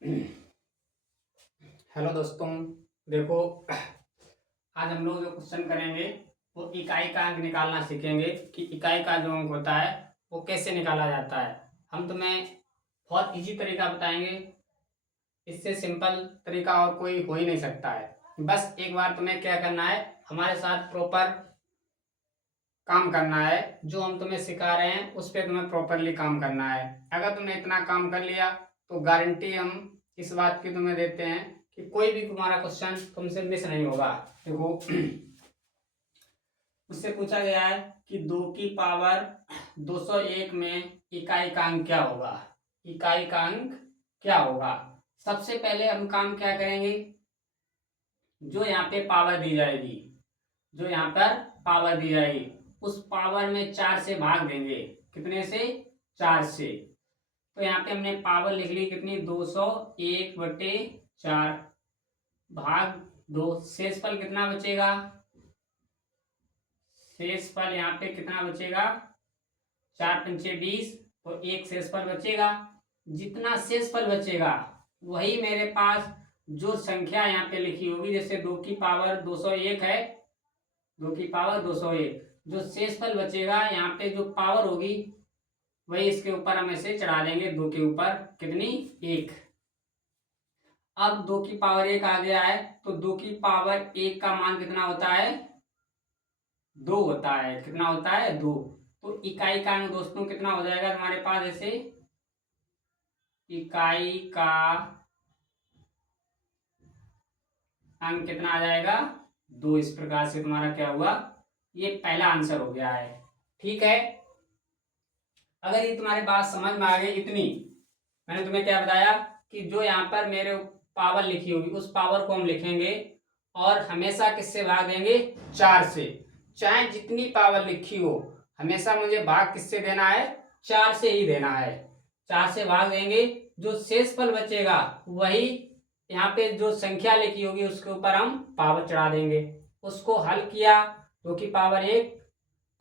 Hello दोस्तों। देखो, आज हम लोग जो क्वेश्चन करेंगे वो इकाई का अंक निकालना सीखेंगे कि इकाई का जो अंक होता है वो कैसे निकाला जाता है। हम तुम्हें बहुत इजी तरीका बताएंगे। इससे सिंपल तरीका और कोई हो ही नहीं सकता है। बस एक बार तुम्हें क्या करना है, हमारे साथ प्रॉपर काम करना है। जो हम तुम्हें सिखा रहे हैं उस पर तुम्हें प्रॉपरली काम करना है। अगर तुमने इतना काम कर लिया तो गारंटी हम इस बात की तुम्हें देते हैं कि कोई भी तुम्हारा क्वेश्चन तुमसे मिस नहीं होगा। देखो, उससे पूछा गया है कि 2 की पावर 201 में इकाई का अंक क्या होगा। इकाई का अंक क्या होगा। सबसे पहले हम काम क्या करेंगे, जो यहाँ पे पावर दी जाएगी, जो यहाँ पर पावर दी जाएगी उस पावर में 4 से भाग देंगे। कितने से? 4 से। तो यहाँ पे हमने पावर लिख ली कितनी, 201/4 भाग 2। शेषफल कितना बचेगा? शेषफल यहाँ पे कितना बचेगा? 4 पंचे 20, तो एक शेषफल बचेगा। जितना शेषफल बचेगा वही मेरे पास जो संख्या यहाँ पे लिखी होगी, जैसे 2 की पावर 201 है, 2 की पावर 201, जो शेषफल बचेगा यहाँ पे जो पावर होगी वही इसके ऊपर हम ऐसे चढ़ा देंगे। 2 के ऊपर कितनी? 1। अब 2 की पावर 1 आ गया है तो 2 की पावर 1 का मान कितना होता है? 2 होता है। कितना होता है? 2। तो इकाई का अंक दोस्तों कितना हो जाएगा तुम्हारे पास? ऐसे इकाई का अंक कितना आ जाएगा? 2। इस प्रकार से तुम्हारा क्या हुआ, ये पहला आंसर हो गया है। ठीक है। अगर ये तुम्हारे बात समझ में आ गई इतनी, मैंने तुम्हें क्या बताया कि जो यहाँ पर मेरे पावर लिखी होगी उस पावर को हम लिखेंगे और हमेशा किससे भाग देंगे? 4 से। चाहे जितनी पावर लिखी हो हमेशा मुझे भाग किससे देना है? 4 से ही देना है। 4 से भाग देंगे, जो शेषफल बचेगा वही यहाँ पे जो संख्या लिखी होगी उसके ऊपर हम पावर चढ़ा देंगे। उसको हल किया, 2 की पावर 1,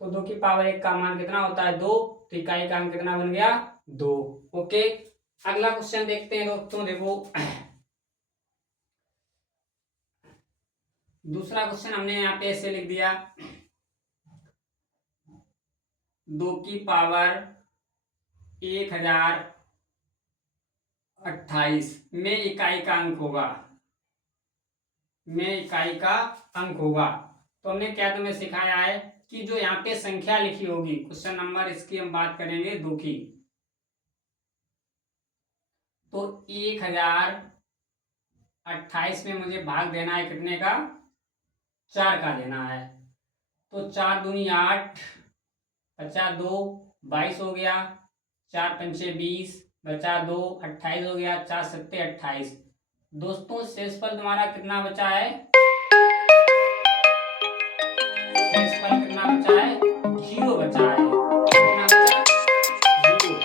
तो 2 की पावर 1 का मान कितना होता है? 2। तो इकाई का अंक कितना बन गया? 2। ओके, अगला क्वेश्चन देखते हैं दोस्तों। देखो, दूसरा क्वेश्चन हमने यहाँ पे ऐसे लिख दिया, 2 की पावर 1028 में इकाई का अंक होगा, में इकाई का अंक होगा। तो हमने क्या तुम्हें सिखाया है कि जो यहाँ पे संख्या लिखी होगी, क्वेश्चन नंबर इसकी हम बात करेंगे 2 की, तो 1028 में मुझे भाग देना है कितने का? 4 का देना है। तो 4 दूनी 8, 50 2 22 हो गया, 4 पंचे 20, बचा 2 28 हो गया, 4 सत्ते 28। दोस्तों शेषफल तुम्हारा कितना बचा है? शेषफल कितना बचा है? 0 बचा है। कितना बचा? 0।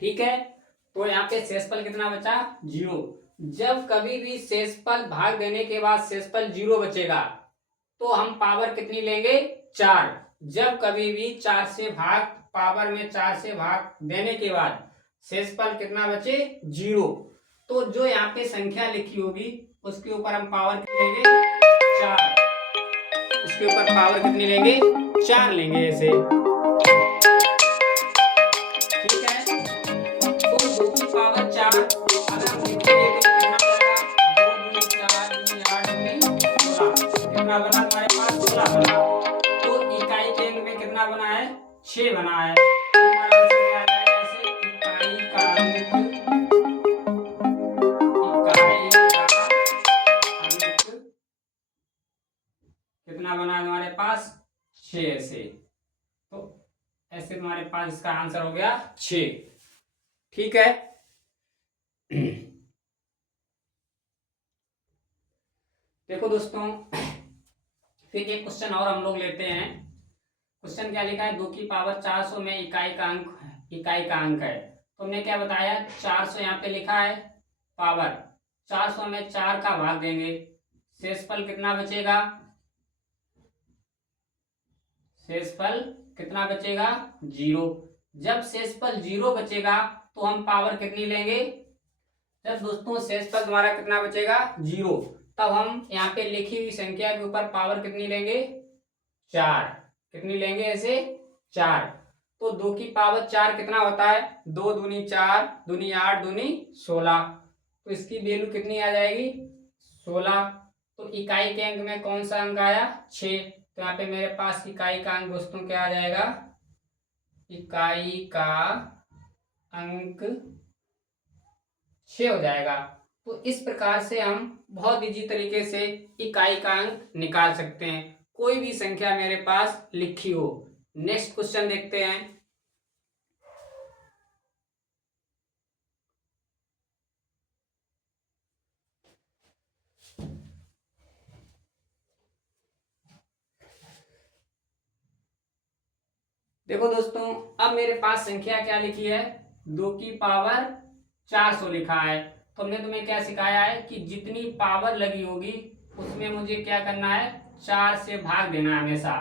ठीक है, तो यहाँ पे शेषफल कितना बचा? 0। जब कभी भी शेषफल भाग देने के बाद शेषफल 0 बचेगा तो हम पावर कितनी लेंगे? 4। जब कभी भी 4 से भाग, पावर में 4 से भाग देने के बाद शेषफल कितना बचे? 0। तो जो यहाँ पे संख्या लिखी होगी उसके ऊपर हम पावर कितनी लेंगे? 4। उसके ऊपर पावर कितनी लेंगे? 4 लेंगे ऐसे। ठीक है, तो 2 की पावर 4 अगर हम लिखेंगे तो कितना बनेगा? 2 दूनी 4 दूनी 8 दूनी 16। कितना बना हमारे पास? 16 बना। तो इकाई के अंक में कितना बना है? 6 बना है। तो हमारा आंसर क्या आ जाएगा? ऐसे इकाई का अंक, इकाई का अंक कितना बना है हमारे पास? 6 ऐसे। तो ऐसे तुम्हारे पास इसका आंसर हो गया 6। ठीक है। देखो दोस्तों, फिर एक क्वेश्चन और हम लोग लेते हैं। क्वेश्चन क्या लिखा है, 2 की पावर 400 में इकाई का अंक है। तो हमने क्या बताया, 400 यहाँ पे लिखा है पावर, 400 में 4 का भाग देंगे, शेषफल कितना बचेगा, शेषफल कितना बचेगा, 0। जब शेषफल 0 बचेगा तो हम पावर कितनी लेंगे, जब दोस्तों शेषफल तुम्हारा कितना बचेगा, 0, तब हम यहाँ पे लिखी हुई संख्या के ऊपर पावर कितनी लेंगे, 4। कितनी लेंगे, ऐसे 4। तो 2 की पावर 4 कितना होता है, 2 दूनी 4, दूनी 8, दूनी 16। तो इसकी वैल्यू कितनी आ जाएगी, 16। तो इकाई के अंक में कौन सा अंक आया, 6। तो यहाँ पे मेरे पास इकाई का अंक दोस्तों क्या आ जाएगा, इकाई का अंक 6 हो जाएगा। तो इस प्रकार से हम बहुत इजी तरीके से इकाई का अंक निकाल सकते हैं, कोई भी संख्या मेरे पास लिखी हो। नेक्स्ट क्वेश्चन देखते हैं। देखो दोस्तों, अब मेरे पास संख्या क्या लिखी है, 2 की पावर 400 लिखा है। तो हमने तुम्हें क्या सिखाया है कि जितनी पावर लगी होगी उसमें मुझे क्या करना है, 4 से भाग देना है हमेशा।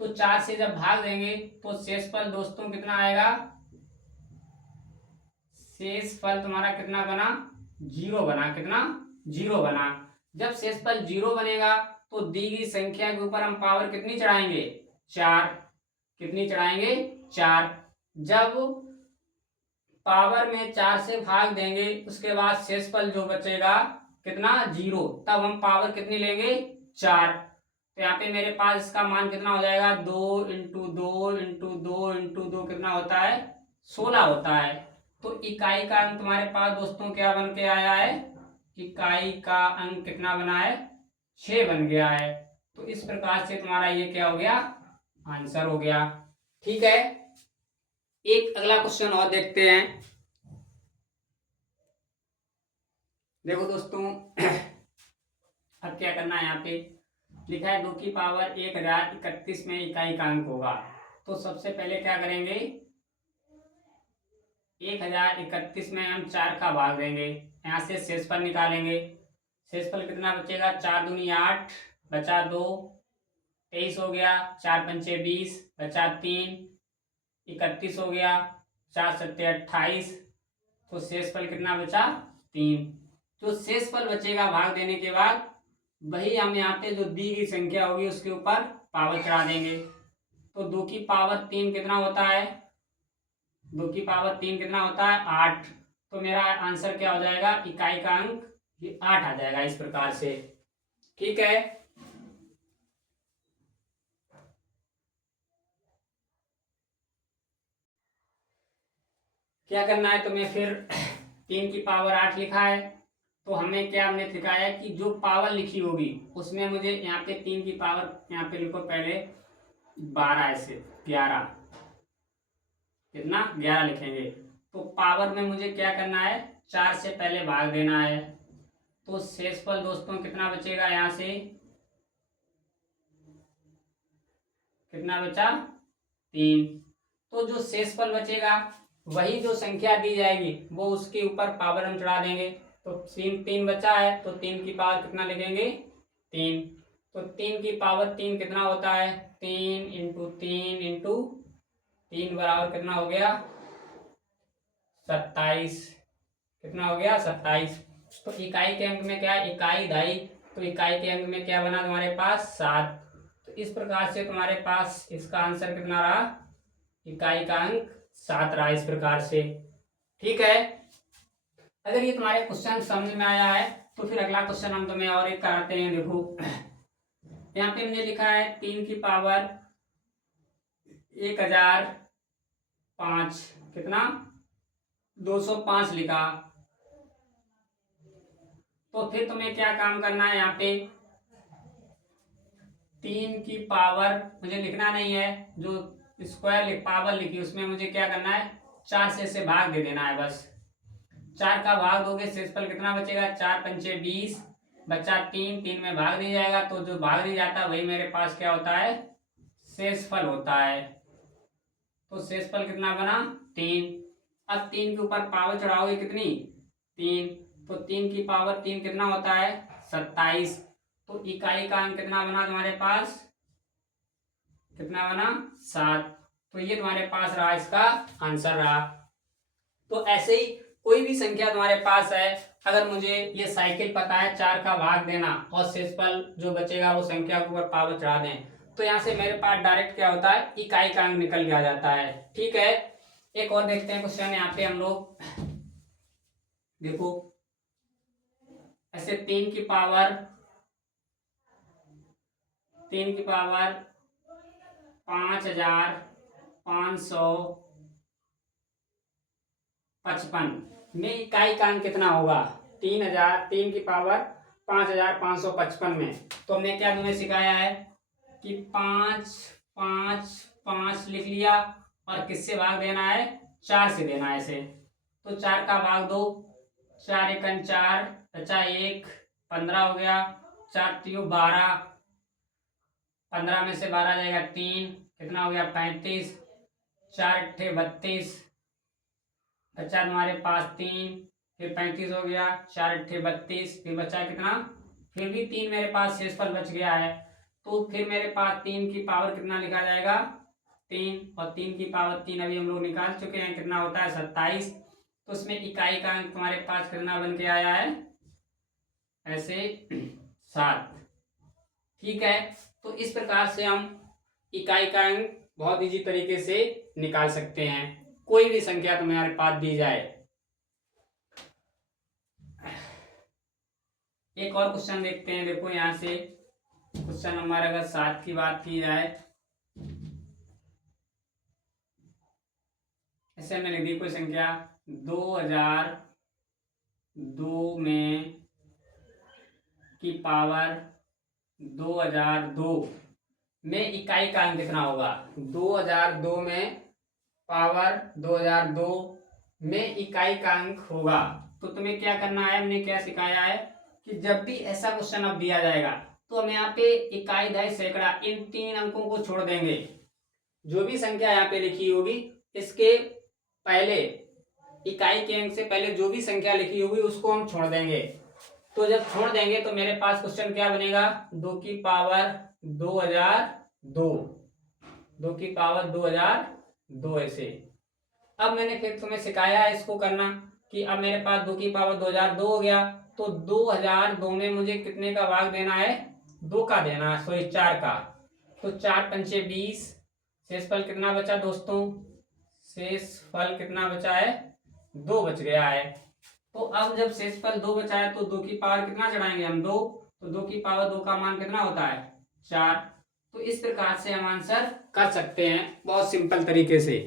तो 4 से जब भाग देंगे तो शेषफल दोस्तों कितना आएगा, शेषफल तुम्हारा कितना बना, 0 बना। कितना, 0 बना। जब शेषफल 0 बनेगा तो दी गई संख्या के ऊपर हम पावर कितनी चढ़ाएंगे, 4। कितनी चढ़ाएंगे, 4। जब पावर में 4 से भाग देंगे उसके बाद शेषफल जो बचेगा कितना, 0, तब हम पावर कितनी लेंगे, 4। तो यहाँ पे मेरे पास इसका मान कितना हो जाएगा, 2 इंटू 2 इंटू 2 इंटू 2 कितना होता है, 16 होता है। तो इकाई का अंक तुम्हारे पास दोस्तों क्या बन के आया है, इकाई का अंक कितना बना है, 6 बन गया है। तो इस प्रकार से तुम्हारा ये क्या हो गया, आंसर हो गया। ठीक है, एक अगला क्वेश्चन और देखते हैं। देखो दोस्तों, अब क्या करना है, यहाँ पे लिखा है 2 की पावर 1031 में इकाई का अंक होगा। तो सबसे पहले क्या करेंगे, 1031 में हम 4 का भाग देंगे, यहाँ से शेषफल निकालेंगे। शेषफल कितना बचेगा, 4 दूनी 8, बचा 2, 23 हो गया, 4 पंचे 20, बचा 3, 31 हो गया, 4 सत्ते 28। तो शेषफल कितना बचा, 3। जो शेषफल बचेगा भाग देने के बाद, वही हम यहाँ पे जो दी गई संख्या होगी उसके ऊपर पावर चढ़ा देंगे। तो 2 की पावर 3 कितना होता है, 2 की पावर 3 कितना होता है, 8। तो मेरा आंसर क्या हो जाएगा, इकाई का अंक ये 8 आ जाएगा, इस प्रकार से। ठीक है, क्या करना है तुम्हें, फिर 3 की पावर 8 लिखा है। तो हमें क्या, हमने सिखाया कि जो पावर लिखी होगी उसमें मुझे यहाँ पे 3 की पावर, यहाँ पे लिखो पहले 12, ऐसे 11, कितना, 11 लिखेंगे। तो पावर में मुझे क्या करना है, 4 से पहले भाग देना है। तो शेषफल दोस्तों कितना बचेगा, यहाँ से कितना बचा, 3। तो जो शेषफल बचेगा वही जो संख्या दी जाएगी वो उसके ऊपर पावर हम चढ़ा देंगे। तो 3 बचा है, तो 3 की पावर कितना लिखेंगे, 3। तो 3 की पावर 3 कितना होता है, 3 इंटू 3 इंटू 3 बराबर कितना हो गया, 27। कितना हो गया, 27। तो इकाई के अंक में क्या है, इकाई ढाई। तो इकाई के अंक में क्या बना तुम्हारे पास, 7। तो इस प्रकार से तुम्हारे पास इसका आंसर कितना रहा, इकाई का अंक 7 रहा, इस प्रकार से। ठीक है, अगर ये तुम्हारे क्वेश्चन समझ में आया है तो फिर अगला क्वेश्चन हम तुम्हें और एक कराते हैं। देखो यहाँ पे हमने लिखा है 3 की पावर 1005, कितना, 205 लिखा। तो फिर तुम्हें क्या काम करना है, यहाँ पे 3 की पावर मुझे लिखना नहीं है, जो स्क्वायर पावर लिखी उसमें मुझे क्या करना है, 4 से इसे भाग दे देना है बस। 4 का भाग दोगे शेषफल कितना बचेगा, 4 पंचे 20, बच्चा 3, 3 में भाग नहीं जाएगा, तो जो भाग नहीं जाता वही मेरे पास क्या होता है, शेषफल होता है। तो शेषफल कितना बना, 3। अब 3 के ऊपर पावर चढ़ाओगे कितनी, 3, तो 3 की पावर 3 कितना होता है, 27। तो इकाई का अंक कितना बना तुम्हारे पास, कितना बना, 7। तो ये तुम्हारे पास रहा, इसका आंसर रहा। तो ऐसे ही कोई भी संख्या तुम्हारे पास है, अगर मुझे ये साइकिल पता है 4 का भाग देना और शेषफल जो बचेगा वो संख्या के ऊपर पावर चढ़ा दें, तो यहाँ से मेरे पास डायरेक्ट क्या होता है, इकाई का अंक निकल के आ जाता है। ठीक है, एक और देखते हैं क्वेश्चन यहाँ पे हम लोग। देखो ऐसे 3 की पावर 5555 में इकाई का अंक कितना होगा, 3 की पावर 5555 में। तो हमने क्या तुम्हें सिखाया है कि 5 5 5 लिख लिया और किससे भाग देना है, 4 से देना है इसे। तो 4 का भाग 2, 4 एकन 4, बचा 1, 15 हो गया, 4 3 12, 15 में से 12 जाएगा 3, कितना हो गया 35, 4 अट्ठे 32, बचा तुम्हारे पास 3, फिर 35 हो गया, 4 अट्ठे 32, फिर बचा कितना, फिर भी 3 मेरे पास शेषफल बच गया है। तो फिर मेरे पास 3 की पावर कितना लिखा जाएगा, 3, और 3 की पावर 3 अभी हम लोग निकाल चुके हैं, कितना होता है 27। तो उसमें इकाई का अंक तुम्हारे पास कितना बन के आया है, ऐसे 7। ठीक है, तो इस प्रकार से हम इकाई का अंक बहुत इजी तरीके से निकाल सकते हैं, कोई भी संख्या तुम्हारे पास दी जाए। एक और क्वेश्चन देखते हैं। देखो यहाँ से क्वेश्चन नंबर अगर 7 की बात की जाए, ऐसे में लिख दी कोई संख्या 2002 में की पावर 2002 में इकाई का अंक कितना होगा। 2002 में पावर 2002 में इकाई का अंक होगा। तो तुम्हें क्या करना है, हमने क्या सिखाया है कि जब भी ऐसा क्वेश्चन अब दिया जाएगा तो हम यहाँ पे इकाई, दशमलव, सैकड़ा इन 3 अंकों को छोड़ देंगे। जो भी संख्या यहाँ पे लिखी होगी इसके पहले, इकाई के अंक से पहले जो भी संख्या लिखी होगी उसको हम छोड़ देंगे। तो जब छोड़ देंगे तो मेरे पास क्वेश्चन क्या बनेगा, 2 की पावर 2002, 2 की पावर 2002 ऐसे। अब मैंने फिर तुम्हें सिखाया है इसको करना कि अब मेरे पास 2 की पावर 2002 हो गया, तो 2002 में मुझे कितने का भाग देना है, 2 का देना है, सॉरी 4 का। तो 4 पंचे 20, शेषफल कितना बचा दोस्तों, शेषफल कितना बचा है, 2 बच गया है। तो अब जब शेषफल 2 बचा है तो 2 की पावर कितना चढ़ाएंगे हम, 2। तो 2 की पावर 2 का मान कितना होता है, 4। तो इस प्रकार से हम आंसर कर सकते हैं बहुत सिंपल तरीके से।